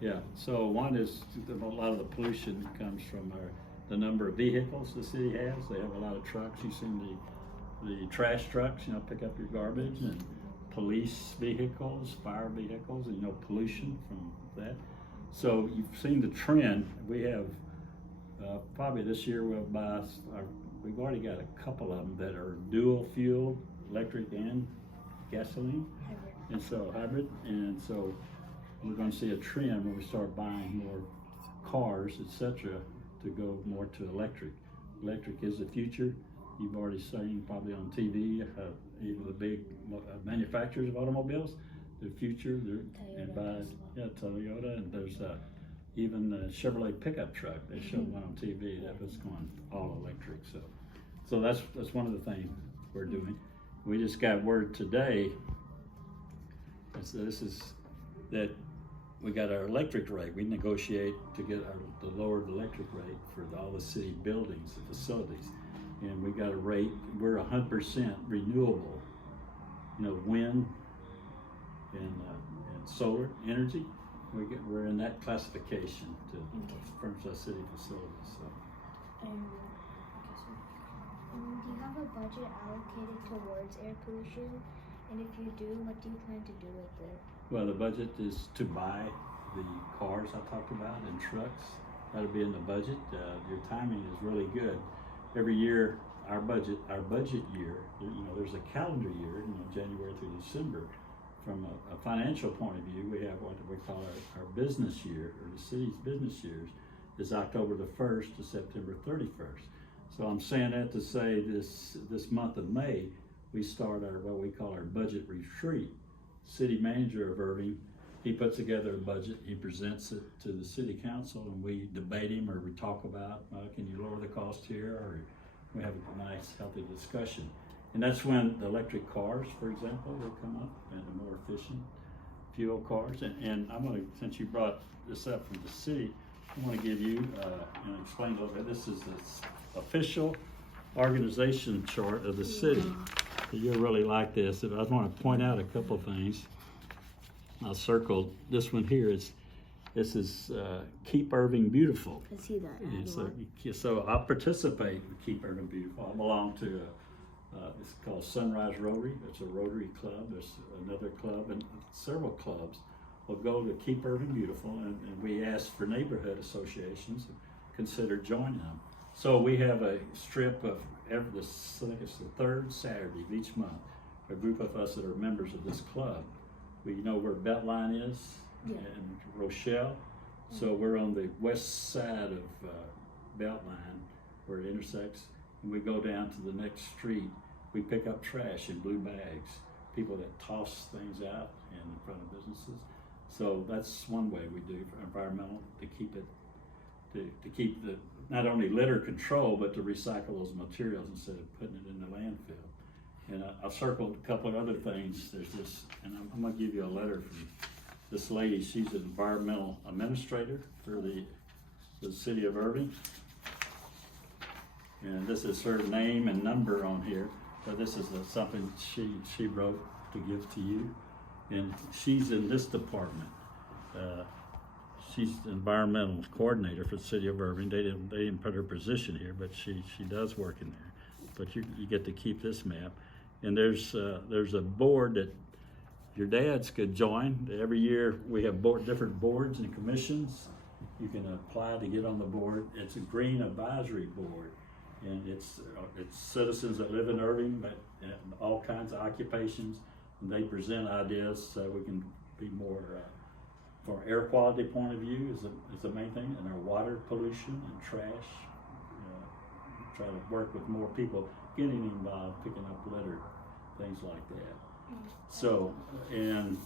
Yeah, so one is a lot of the pollution comes from the number of vehicles the city has. They have a lot of trucks. You've seen the trash trucks, pick up your garbage, and police vehicles, fire vehicles, and pollution from that. So you've seen the trend. We have probably this year we've already got a couple of them that are dual fuel, electric and gasoline, and so hybrid, and so we're going to see a trend when we start buying more cars, etc., to go more to electric. Electric is the future. You've already seen probably on TV, even the big manufacturers of automobiles, the future. Toyota, and there's even the Chevrolet pickup truck. They showed one on TV that was going all electric. So that's one of the things we're doing. We just got word today. So this is that we got our electric rate. We negotiate to get the lowered electric rate for all the city buildings and facilities, and we got a rate. We're 100% renewable, wind and solar energy. We're in that classification for city facilities. So. Do you have a budget allocated towards air pollution? And if you do, what do you plan to do with it? Well, the budget is to buy the cars I talked about and trucks. That'll be in the budget. Your timing is really good. Every year, our budget year, there's a calendar year, January through December. From a financial point of view, we have what we call our business year, or the city's business years, is October the 1st to September 31st. So I'm saying that to say this month of May, we start what we call our budget retreat. City manager of Irving, he puts together a budget, he presents it to the city council, and we debate him, or we talk about, can you lower the cost here, or we have a nice healthy discussion. And that's when the electric cars, for example, will come up, and the more efficient fuel cars. And I'm going to, since you brought this up from the city, I want to give you and explain a little bit. This is the official organization chart of the city. You'll really like this. I want to point out a couple of things. I'll circle this one here. This is Keep Irving Beautiful. I see that. And so I'll participate with Keep Irving Beautiful. I belong to it's called Sunrise Rotary. It's a Rotary club. There's another club, and several clubs will go to Keep Irving Beautiful, and we ask for neighborhood associations to consider joining them. So we have a strip of I think it's the third Saturday of each month, a group of us that are members of this club. We know where Beltline is in Rochelle. So we're on the west side of Beltline where it intersects, and we go down to the next street. We pick up trash in blue bags, people that toss things out in front of businesses. So that's one way we do for environmental, to keep it, to keep the not only litter control, but to recycle those materials instead of putting it in the landfill. And I've circled a couple of other things. There's this, and I'm going to give you a letter from this lady. She's an environmental administrator for the City of Irving. And this is her name and number on here. So this is something she wrote to give to you. And she's in this department. She's the environmental coordinator for the City of Irving. They didn't put her position here, but she does work in there. But you get to keep this map. And there's a board that your dads could join. Every year we have different boards and commissions. You can apply to get on the board. It's a green advisory board, and it's citizens that live in Irving, but all kinds of occupations. And they present ideas so we can be more. From air quality point of view is the main thing, and our water pollution and trash. Try to work with more people getting involved, picking up litter, things like that. So, and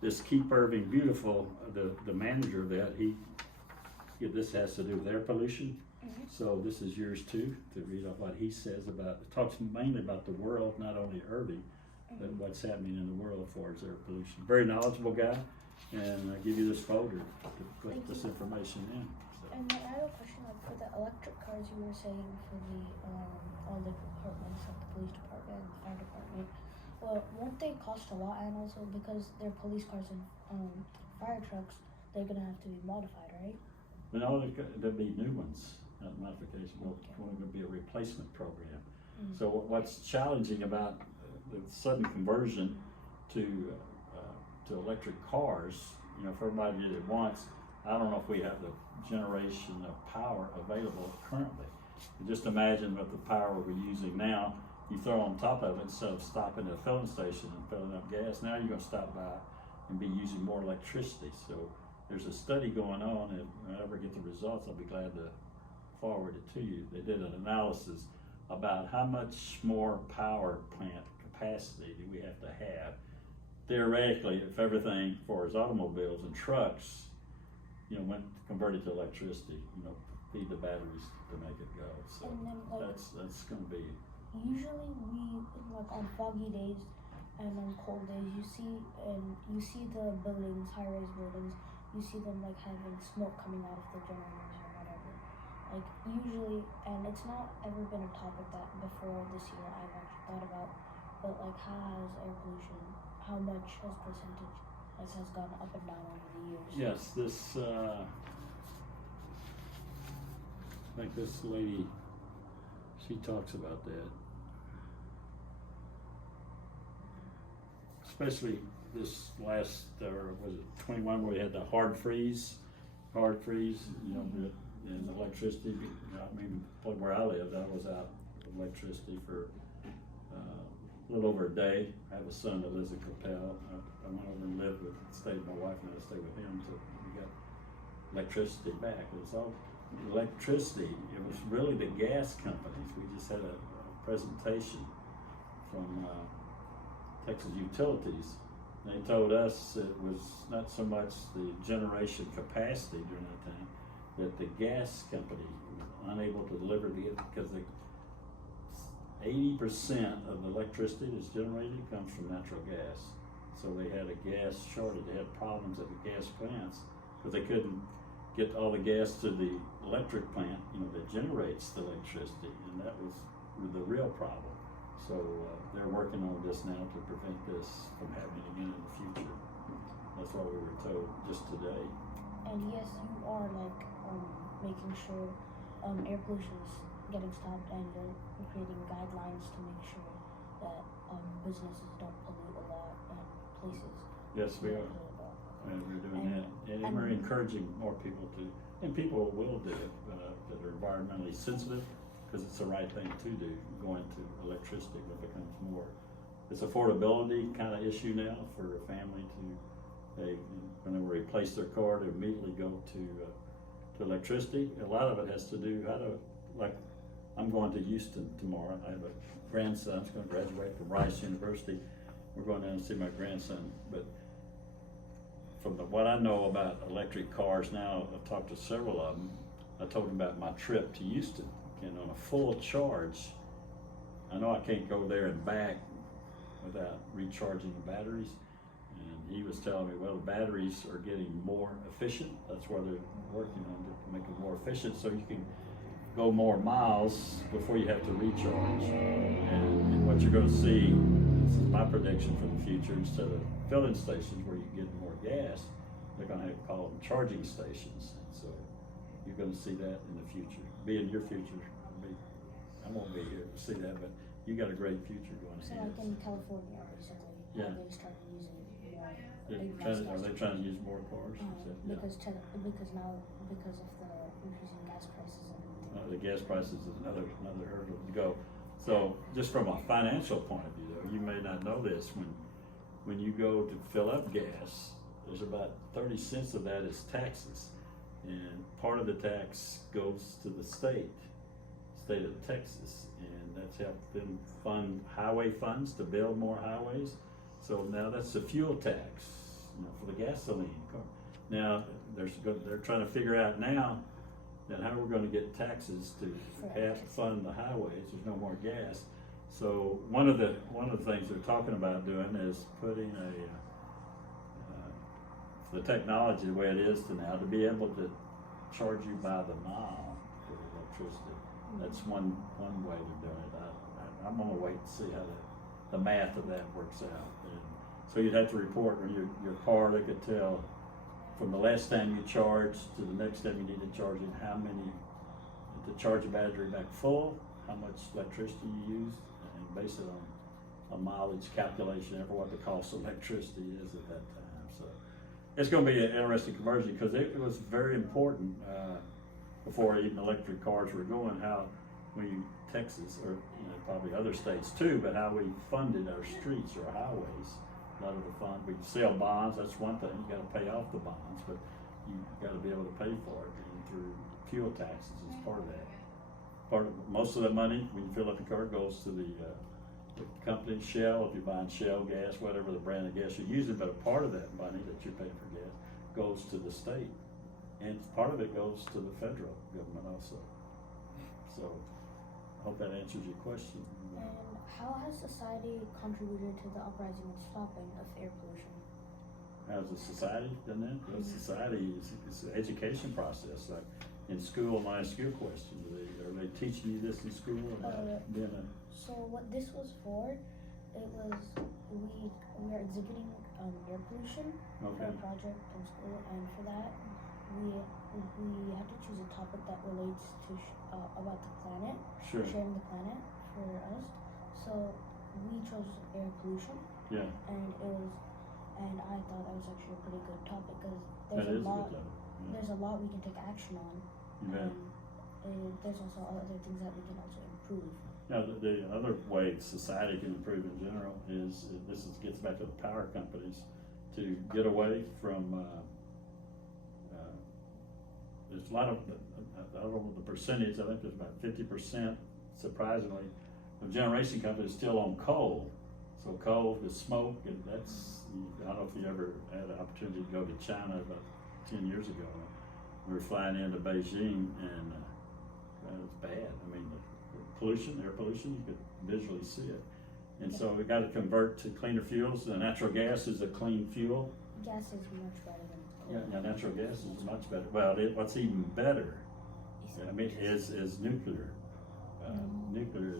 this Keep Irving Beautiful, the manager of that, this has to do with air pollution. So this is yours too, to read off what he says about, it talks mainly about the world, not only Irving, but what's happening in the world as far as air pollution. Very knowledgeable guy. And I give you this folder to put this information in. So. And I have a question, like for the electric cars you were saying for the all the departments, like the police department and the fire department. Well, won't they cost a lot? And also because they're police cars and fire trucks, they're gonna have to be modified, right? No, there'll be new ones, not modification, well, it's going to be a replacement program. So what's challenging about the sudden conversion to electric cars, you know, if everybody did it once, I don't know if we have the generation of power available currently. Just imagine what the power we're using now, you throw on top of it, instead of stopping at a filling station and filling up gas, now you're gonna stop by and be using more electricity. So there's a study going on, and when I ever get the results, I'll be glad to forward it to you. They did an analysis about how much more power plant capacity do we have to have. Theoretically, if everything for as automobiles and trucks, you know, went converted to electricity, you know, feed the batteries to make it go. So And then, like, that's gonna be, usually we, like, on foggy days and on cold days, you see the buildings, high-rise buildings, you see them like having smoke coming out of the generators or whatever. Like usually, and it's not ever been a topic that before this year I've actually thought about, but like how much has percentage has gone up and down over the years? yes, this, like this lady, she talks about that. Especially this last, was it 21, where we had the hard freeze, you know, and electricity, you know, I mean, where I lived, I was out of electricity for a little over a day. I have a son that lives in Capel. I went over and stayed with my wife, and I stayed with him till we got electricity back. It was all electricity. It was really the gas companies. We just had a presentation from Texas Utilities. They told us it was not so much the generation capacity during that time, that the gas company was unable to deliver because 80% of the electricity that's generated comes from natural gas. So they had a gas shortage. They had problems at the gas plants because they couldn't get all the gas to the electric plant, you know, that generates the electricity, and that was the real problem. So they're working on this now to prevent this from happening again in the future. That's what we were told just today. And yes, you are like making sure air pollution is getting stopped, and you're creating guidelines to make sure that businesses don't pollute a lot and places. Yes, we are. And we're doing that. And we're encouraging more people to, and people will do it that are environmentally sensitive, because it's the right thing to do, going to electricity when it becomes more. It's affordability kind of issue now for a family when they replace their car, to immediately go to electricity. A lot of it has to do, like I'm going to Houston tomorrow. I have a grandson who's going to graduate from Rice University. We're going down to see my grandson, but from what I know about electric cars now, I've talked to several of them. I told them about my trip to Houston, and on a full charge, I know I can't go there and back without recharging the batteries. And he was telling me, well, the batteries are getting more efficient. That's why they're working on it to make them more efficient, so you can go more miles before you have to recharge. And what you're going to see, this is my prediction for the future, instead of filling stations where you get more gas, they're going to call them charging stations. And so you're going to see that in the future. Be in your future. I won't be here to see that, but you got a great future going So ahead. like in California, basically, Yeah. they started using more. Are they trying to use more cars? Yeah. Because of the increasing gas prices and everything. The gas prices is another hurdle to go. So just from a financial point of view, though, you may not know this, when you go to fill up gas, there's about 30 cents of that is taxes, and part of the tax goes to the state of Texas, and that's helped them fund highway funds to build more highways. So now that's the fuel tax, you know, for the gasoline car. Now they're trying to figure out now that how we're going to get taxes to have to fund the highways. There's no more gas. So one of the things they're talking about doing is putting the technology the way it is to now, to be able to charge you by the mile for electricity. That's one way they're doing it. I'm gonna wait and see how the math of that works out. And so you'd have to report your car. They could tell from the last time you charged to the next time you need to charge it, how many, to charge the battery back full, how much electricity you used, and base it on a mileage calculation, ever what the cost of electricity is at that time. So it's going to be an interesting conversion, because it was very important before even electric cars were going, how Texas, or probably other states too, but how we funded our streets or highways. A lot of the fund, we sell bonds, that's one thing, you gotta pay off the bonds, but you gotta be able to pay for it, and through fuel taxes is part of that. Most of the money, when you fill up the car, goes to the company, Shell, if you're buying Shell gas, whatever the brand of gas you're using, but a part of that money that you're paying for gas goes to the state. And part of it goes to the federal government also. So, I hope that answers your question. And how has society contributed to the uprising and stopping of air pollution? How's the society done that? Well, society is an education process. Like in school, my school question, are they teaching you this in school? So what this was for, it was, we are exhibiting air pollution for a project in school, and for that, we had to choose a topic that relates to about the planet, sharing the planet for us. So we chose air pollution. Yeah. And I thought that was actually a pretty good topic, because there's a lot we can take action on. And there's also other things that we can also improve. Now, the other way society can improve in general is, gets back to the power companies, to get away from, there's a lot of, I don't know the percentage, I think there's about 50%, surprisingly, of generation companies still on coal. So coal, the smoke, and that's, I don't know if you ever had an opportunity to go to China about 10 years ago. We were flying into Beijing, and it was bad. I mean, the pollution, air pollution, you could visually see it. And so we got to convert to cleaner fuels. The natural gas is a clean fuel. Gas is much better than coal. Yeah, natural gas is much better. Well, what's even better, I mean, is nuclear. Nuclear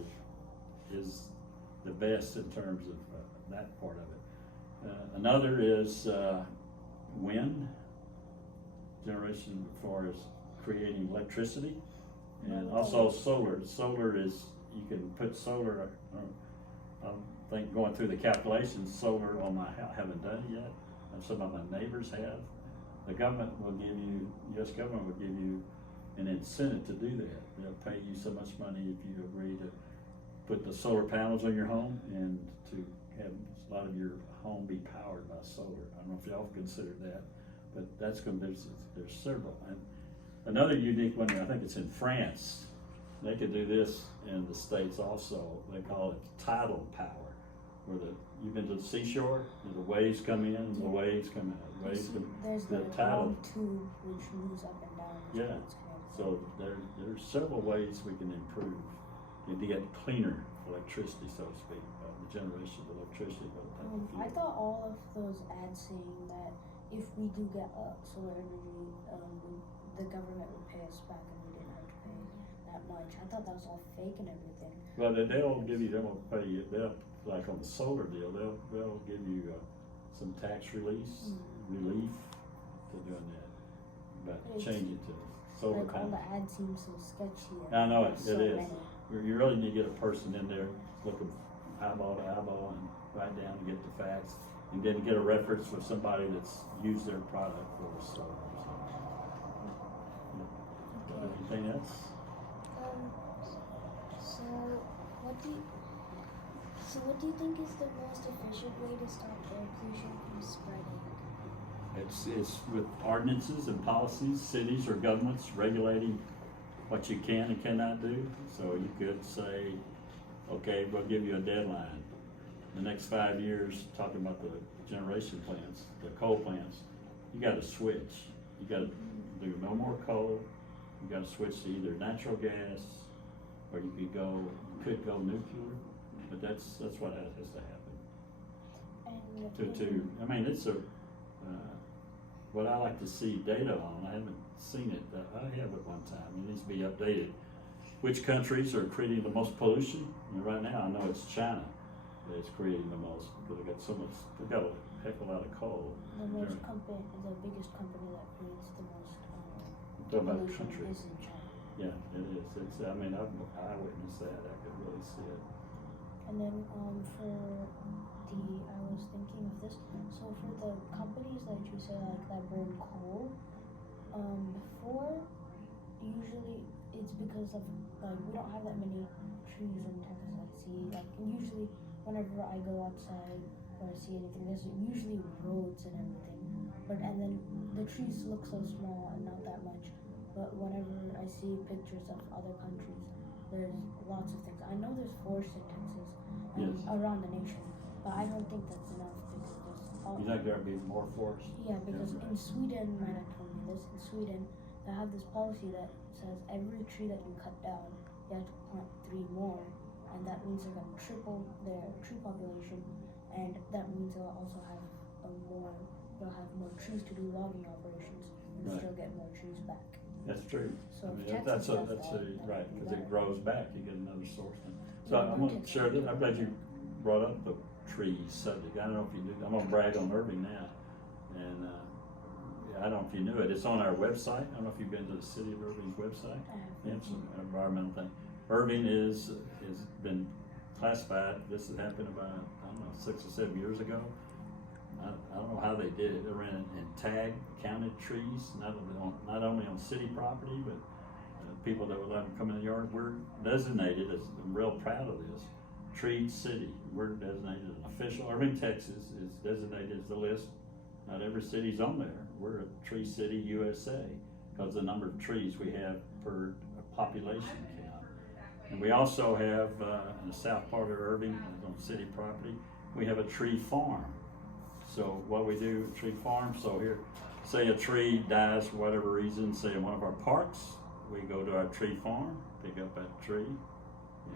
is the best in terms of that part of it. Another is wind generation, as far as creating electricity, and also solar. Solar is, you can put solar, I think going through the calculations, solar on my house, haven't done it yet, and some of my neighbors have. The government will give you, U.S. government will give you an incentive to do that. They'll pay you so much money if you agree to put the solar panels on your home, and to have a lot of your home be powered by solar. I don't know if y'all have considered that, but that's going to be, there's several. And another unique one, I think it's in France. They could do this in the States also. They call it tidal power, where you've been to the seashore, and the waves come in, and the waves come out. There's the tidal tube which moves up and down. Yeah. So there's several ways we can improve and to get cleaner electricity, so to speak, the generation of electricity. I thought all of those ads saying that if we do get solar energy, the government would pay us back and we didn't have to pay that much. I thought that was all fake and everything. Well, they'll pay you, like on the solar deal, they'll give you some tax relief to doing that, but change it to solar panels. All the ads seem so sketchy. I know it is. You really need to get a person in there looking eyeball to eyeball and write down and get the facts, and then get a reference with somebody that's used their product for solar. Anything else? So what do you think is the most efficient way to stop air pollution from spreading? It's with ordinances and policies, cities or governments regulating what you can and cannot do. So you could say, okay, we'll give you a deadline. The next 5 years, talking about the generation plants, the coal plants, you got to switch. You got to do no more coal. You got to switch to either natural gas, or you could go nuclear. But that's what has to happen. I mean, it's what I like to see data on. I haven't seen it. I have it one time. It needs to be updated. Which countries are creating the most pollution? And right now, I know it's China that's creating the most, because they got so much. They got heck of a lot of coal. The biggest company that creates the most Talking about the pollution country. is in China. Yeah, it is. It's, I mean, I've eyewitnessed that. I could really see it. And then I was thinking of this. So for the companies that you say like that burn coal, before usually it's because of like we don't have that many trees in Texas. I see like usually whenever I go outside or I see anything, there's usually roads and everything. And then the trees look so small and not that much. But whenever I see pictures of other countries, there's lots of things. I know there's forests in Texas and Yes. around the nation, but I don't think that's enough because there's all. You think there'd be more forests? Yeah, because in Sweden, my dad told me this. In Sweden, they have this policy that says every tree that you cut down, you have to plant 3 more, and that means they're going to triple their tree population, and that means they'll also have they'll have more trees to do logging operations and Right. still get more trees back. That's true. So I mean, if that's Texas does a, that, right, that'd be because it better. grows back, you get another source. So Yeah, I'm more gonna Texas. share this, I'm glad you brought up the trees subject. I don't know if you do, I'm gonna brag on Irving now. And, yeah, I don't know if you knew it, it's on our website. I don't know if you've been to the City of Irving's website. I have. Yeah, it's an environmental thing. Irving has been classified, this had happened about, I don't know, 6 or 7 years ago. I don't know how they did it. They ran and tagged, counted trees, not only on city property, but people that would let them come in the yard. We're designated as, I'm real proud of this, Tree City. We're designated an official. Irving, Texas is designated as the list. Not every city's on there. We're a Tree City, USA, because the number of trees we have per population count. And we also have, in the south part of Irving, on city property, we have a tree farm. So what we do at tree farm, so here, say a tree dies for whatever reason, say in one of our parks, we go to our tree farm, pick up that tree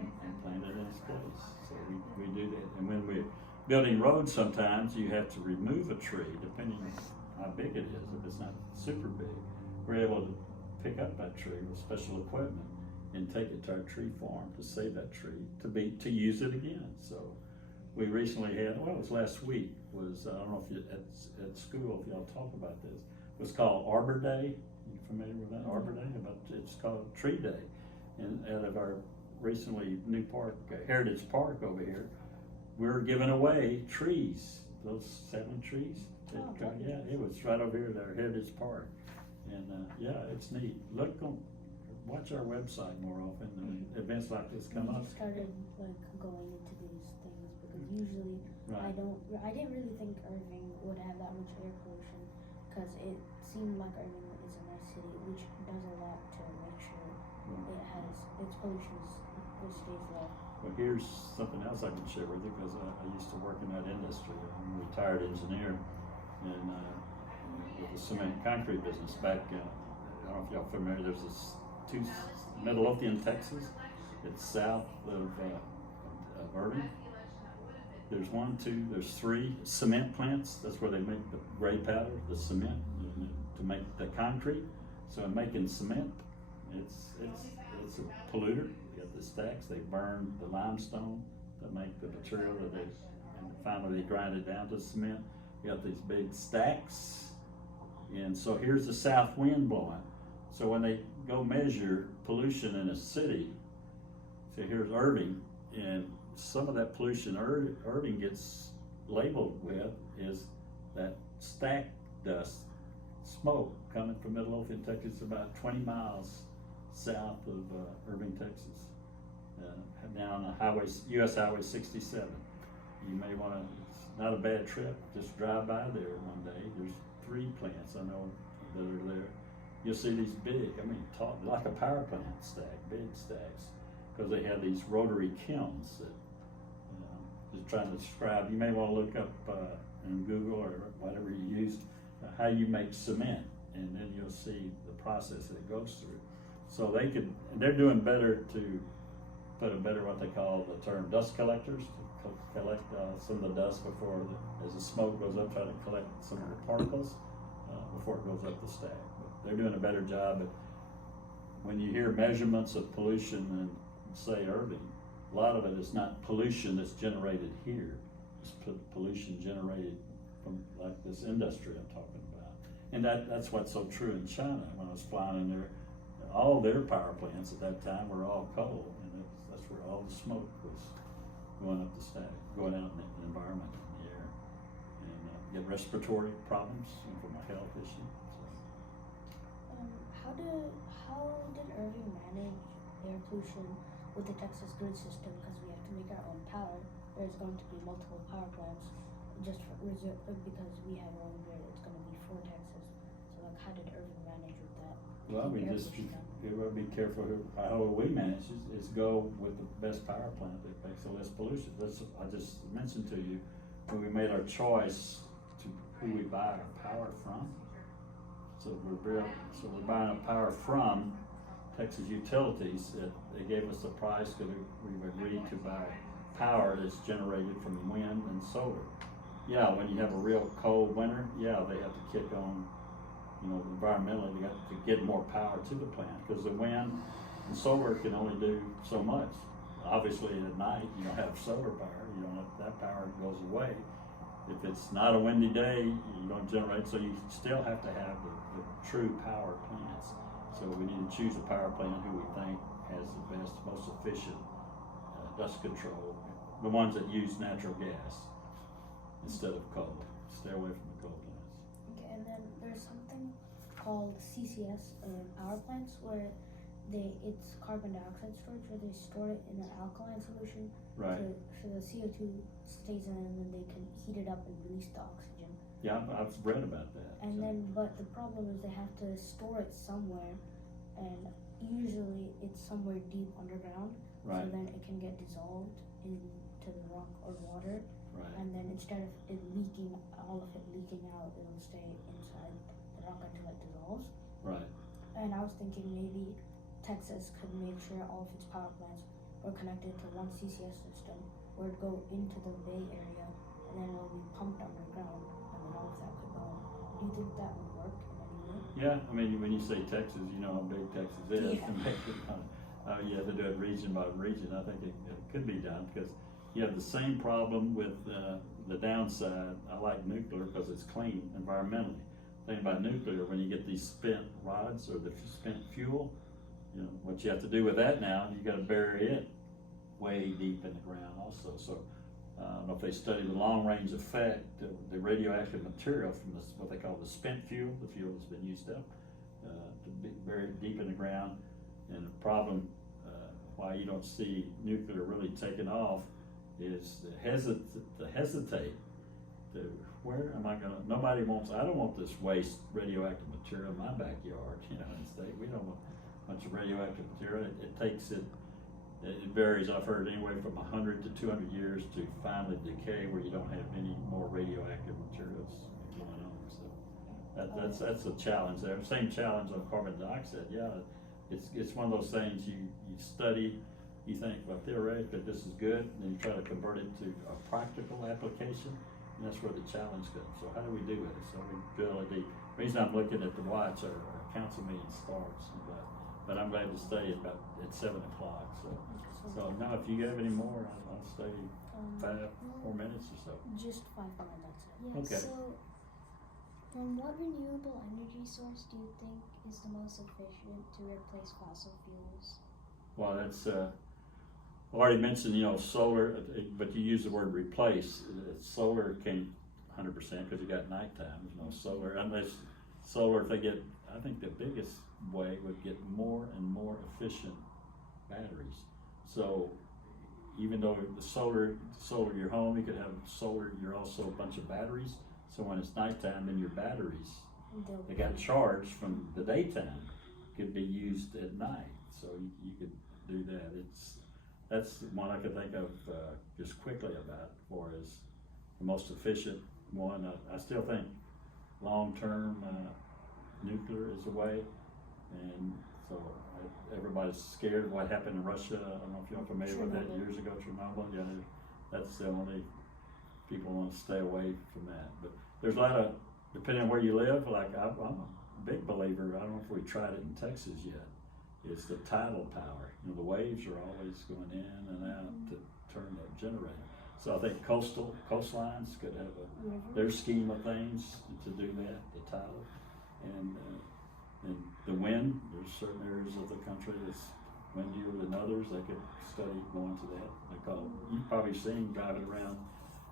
and plant it in its place. So we do that. And when we're building roads, sometimes you have to remove a tree, depending on how big it is. If it's not super big, we're able to pick up that tree with special equipment and take it to our tree farm to save that tree, to use it again. So we recently had, well, it was last week, I don't know if you, at school, if y'all talk about this, it was called Arbor Day. You familiar with that, Arbor Day? It's called Tree Day. And out of our recently new park, Heritage Park over here, we're giving away trees, those 7 trees. Yeah, it was right over here at our Heritage Park. And yeah, it's neat. Watch our website more often, and events like this come up. We started like going into these things because usually Right. I didn't really think Irving would have that much air pollution because it seemed like Irving is a nice city which does a lot to make sure its pollution stays low. Well, here's something else I can share with you because I used to work in that industry. I'm a retired engineer and with the cement and concrete business back, I don't know if y'all familiar, there's this Midlothian, Texas. It's south of Irving. There's 3 cement plants. That's where they make the gray powder, the cement, to make the concrete. So in making cement, it's a polluter. You got the stacks. They burn the limestone to make the material and finally they grind it down to cement. You got these big stacks, and so here's the south wind blowing. So when they go measure pollution in a city, so here's Irving, and some of that pollution Irving gets labeled with is that stack dust, smoke coming from Midlothian, Texas, about 20 miles south of Irving, Texas. Down the highway, US Highway 67. You may want to, it's not a bad trip, just drive by there one day. There's 3 plants I know that are there. You'll see these big, like a power plant stack, big stacks, because they have these rotary kilns that, just trying to describe. You may want to look up in Google or whatever you use, how you make cement, and then you'll see the process that it goes through. So they're doing better to put what they call the term dust collectors, to collect some of the dust before, as the smoke goes up, try to collect some of the particles before it goes up the stack. But they're doing a better job. But when you hear measurements of pollution in, say, Irving, a lot of it is not pollution that's generated here. It's pollution generated from like this industry I'm talking about. And that's what's so true in China. When I was flying in there, all their power plants at that time were all coal, and that's where all the smoke was going up the stack, going out in the environment, in the air, and get respiratory problems from a health issue. So. How did Irving manage air pollution with the Texas grid system? Because we have to make our own power. There's going to be multiple power plants just for reserve because we have our own grid. It's going to be for Texas. So like, how did Irving manage with that? Well, we just be careful how we manage is go with the best power plant that makes the less pollution. I just mentioned to you when we made our choice to who we buy our power from. So we're buying our power from Texas Utilities. They gave us a price because we agreed to buy power that's generated from wind and solar. Yeah, when you have a real cold winter, yeah, they have to kick on, environmentally, they got to get more power to the plant because the wind and solar can only do so much. Obviously, at night, you don't have solar power, that power goes away. If it's not a windy day, you don't generate, so you still have to have the true power plants. So we need to choose a power plant who we think has the best, most efficient dust control, the ones that use natural gas instead of coal. Stay away from the coal plants. Okay, and then there's something called CCS power plants where it's carbon dioxide storage, where they store it in an alkaline solution. Right. So the CO2 stays in it, and then they can heat it up and release the oxygen. Yeah, I've read about that. And but the problem is they have to store it somewhere, and usually it's somewhere deep underground. Right. So then it can get dissolved into the rock or water. Right. And then instead of it leaking, all of it leaking out, it'll stay inside the rock until it dissolves. Right. And I was thinking maybe Texas could make sure all of its power plants were connected to one CCS system where it'd go into the Bay Area and then it'll be pumped underground and then all of that could go in. Do you think that would work in any way? Yeah, I mean, when you say Texas, you know how big Texas is. Yeah. You have to do it region by region. I think it could be done because you have the same problem with the downside. I like nuclear because it's clean environmentally. The thing about nuclear, when you get these spent rods or the spent fuel, what you have to do with that now, you got to bury it way deep in the ground also. So I don't know if they study the long range effect, the radioactive material from this, what they call the spent fuel, the fuel that's been used up, to be buried deep in the ground. And the problem why you don't see nuclear really taking off is to hesitate to where am I gonna, I don't want this waste radioactive material in my backyard, in the state. We don't want a bunch of radioactive material. It varies, I've heard anywhere from 100 to 200 years to finally decay where you don't have any more radioactive materials going on. So that's a challenge there. Same challenge on carbon dioxide. Yeah, it's one of those things you study, you think, well, theoretically this is good, and then you try to convert it to a practical application, and that's where the challenge comes. So how do we do it? So we drill it deep. The reason I'm looking at the watch, our council meeting starts, but I'm glad to stay at 7 o'clock. So now if you have any more, I'll stay 5 more minutes or so. Just 5 more minutes. Yeah, Okay. So, what renewable energy source do you think is the most efficient to replace fossil fuels? Well, that's I already mentioned, solar, but you use the word replace. Solar came 100% because you got nighttime. There's no solar unless solar. If they get, I think the biggest way would get more and more efficient batteries. So even though the solar your home, you could have solar. You're also a bunch of batteries. So when it's nighttime, then your batteries they got charged from the daytime could be used at night. So you could do that. That's one I could think of just quickly about for as the most efficient one. I still think long-term nuclear is a way, and so everybody's scared of what happened in Russia. I don't know if you're familiar with that years ago, Chernobyl. Yeah, that's the only people want to stay away from that. But there's a lot of, depending on where you live, like I'm a big believer, I don't know if we tried it in Texas yet, it's the tidal power. The waves are always going in and out to turn the generator. So I think coastlines could have their scheme of things to do that, the tidal. And the wind, there's certain areas of the country that's windier than others. They could study going to that. You've probably seen driving around,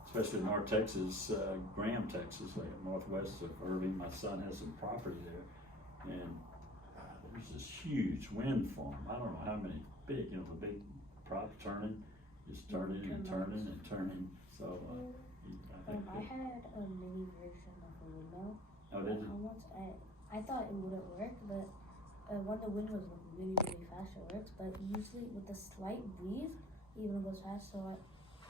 especially in North Texas, Graham, Texas, like northwest of Irving. My son has some property there, and there's this huge wind farm. I don't know how many big, the big prop turning, just turning and turning and turning. So I think I had a mini version of a windmill. Oh, did you? Once I thought it wouldn't work, but when the wind was really, really fast, it works. But usually with a slight breeze, even goes fast. So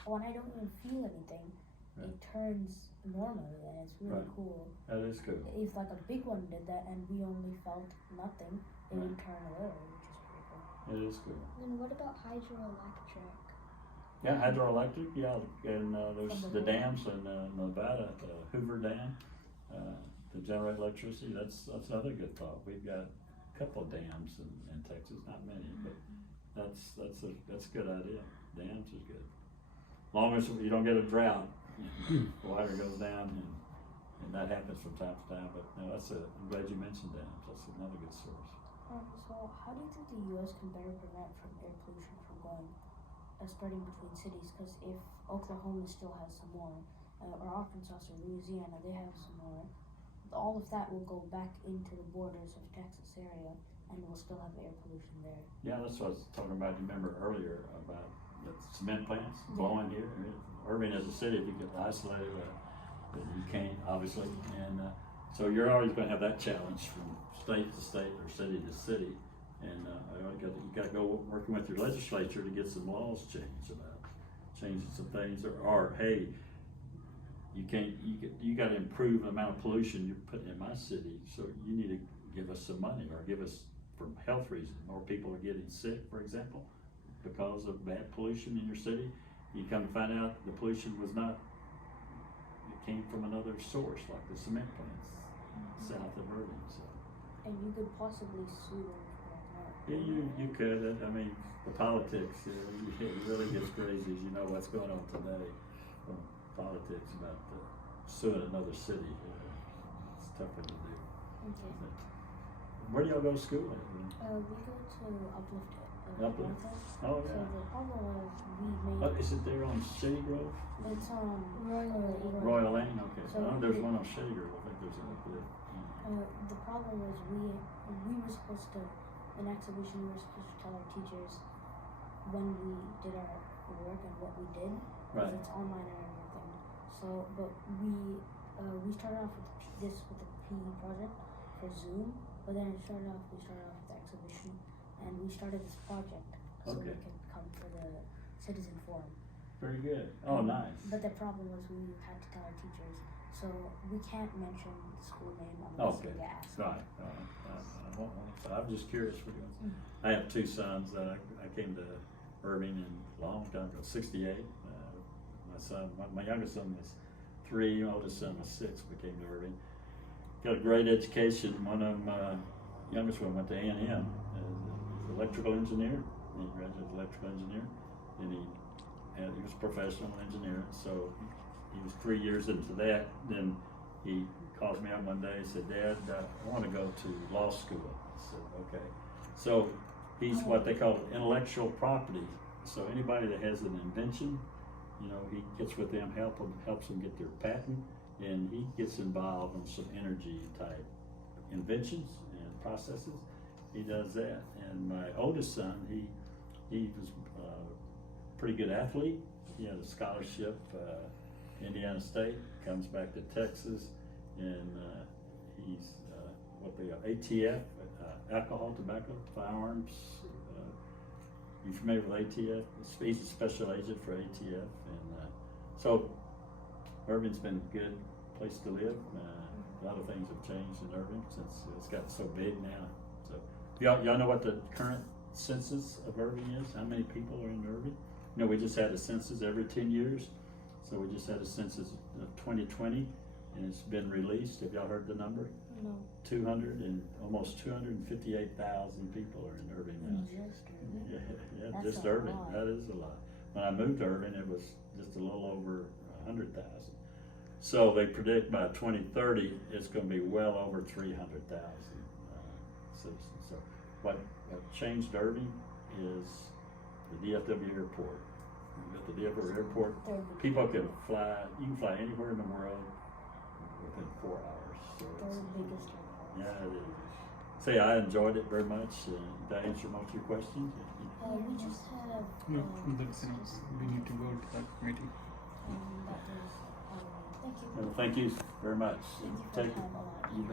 when I don't even feel anything, Right. it turns normally, and it's really Right. cool. That is cool. If like a big one did that, and we only felt nothing, it would Right. turn a little, which is pretty cool. It is cool. And what about hydroelectric? Yeah, hydroelectric, yeah, and there's From the the dams in Nevada, the Hoover Dam, to generate electricity. That's another good thought. We've got a couple of dams in Texas, not many, but that's a good idea. Dams is good. Long as you don't get a drought, the water goes down, and that happens from time to time. But no, I'm glad you mentioned dams. That's another good source. So how do you think the U.S. can better prevent from air pollution from going, spreading between cities? Because if Oklahoma still has some more, or Arkansas or Louisiana, they have some more, all of that will go back into the borders of Texas area, and we'll still have air pollution there. Yeah, that's what I was talking about. You remember earlier about the cement plants Yeah. blowing here. Irving as a city, if you get isolated, you can't obviously, and so you're always going to have that challenge from state to state or city to city, and you got to go working with your legislature to get some laws changed about changing some things, or hey, you got to improve the amount of pollution you're putting in my city, so you need to give us some money or give us for health reasons. More people are getting sick, for example, because of bad pollution in your city. You come to find out the pollution it came from another source, like the cement plants south of Irving. So. And you could possibly sue them for that. Yeah, you could. I mean, the politics, it really gets crazy as you know what's going on today from politics about suing another city. It's tougher to do. Okay. Where do y'all go to school at? We go to Uplift. Uplift. Atlanta. Oh, So yeah. the problem was we made. Is it there on Shady Grove? It's Royal Lane? Okay. So There's one on Shady Grove. I think there's an Uplift. The problem was we were supposed to, in exhibition, we were supposed to tell our teachers when we did our work and what we did, because Right. it's online and everything. So, but we started off with the PE project for Zoom, but then we started off with the exhibition, and we started this project so we Okay. could come for the citizen forum. Very good. Oh, nice. But the problem was we had to tell our teachers, so we can't mention the school name unless Okay. we get asked. Right. I won't. So I'm just curious for you. I have two sons. I came to Irving in a long time ago, '68. My son, my youngest son was 3, my oldest son was 6. We came to Irving. Got a great education. One of them, youngest one, went to A&M as an electrical engineer. He graduated as electrical engineer, and he was a professional engineer. So he was 3 years into that. Then he calls me up one day and said, "Dad, I want to go to law school." I said, "Okay." So he's what they call intellectual property. So anybody that has an invention, he gets with them, helps them get their patent, and he gets involved in some energy type inventions and processes. He does that. And my oldest son, he was a pretty good athlete. He had a scholarship, Indiana State, comes back to Texas, and he's what they are, ATF, alcohol, tobacco, firearms. You familiar with ATF? He's a special agent for ATF, and so Irving's been a good place to live. A lot of things have changed in Irving since it's gotten so big now. So y'all know what the current census of Irving is? How many people are in Irving? We just had a census every 10 years. So we just had a census of 2020, and it's been released. Have y'all heard the number? No. Almost 258,000 people are in Irving now. Just Irving? Yeah, That's just a Irving. lot. That is a lot. when I moved to Irving, it was just a little over 100,000. So they predict by 2030, it's gonna be well over 300,000 citizens. So what changed Irving is the DFW airport. At the DFW airport, people can fly, you can fly anywhere in the world within 4 hours. So Third biggest airport. yeah, it is. Say, I enjoyed it very much. Did I answer most of your questions? We just have No, that's enough. We need to go to that meeting. that is thank you. Well, thank you very much. Thank you for Take, having us. you bet.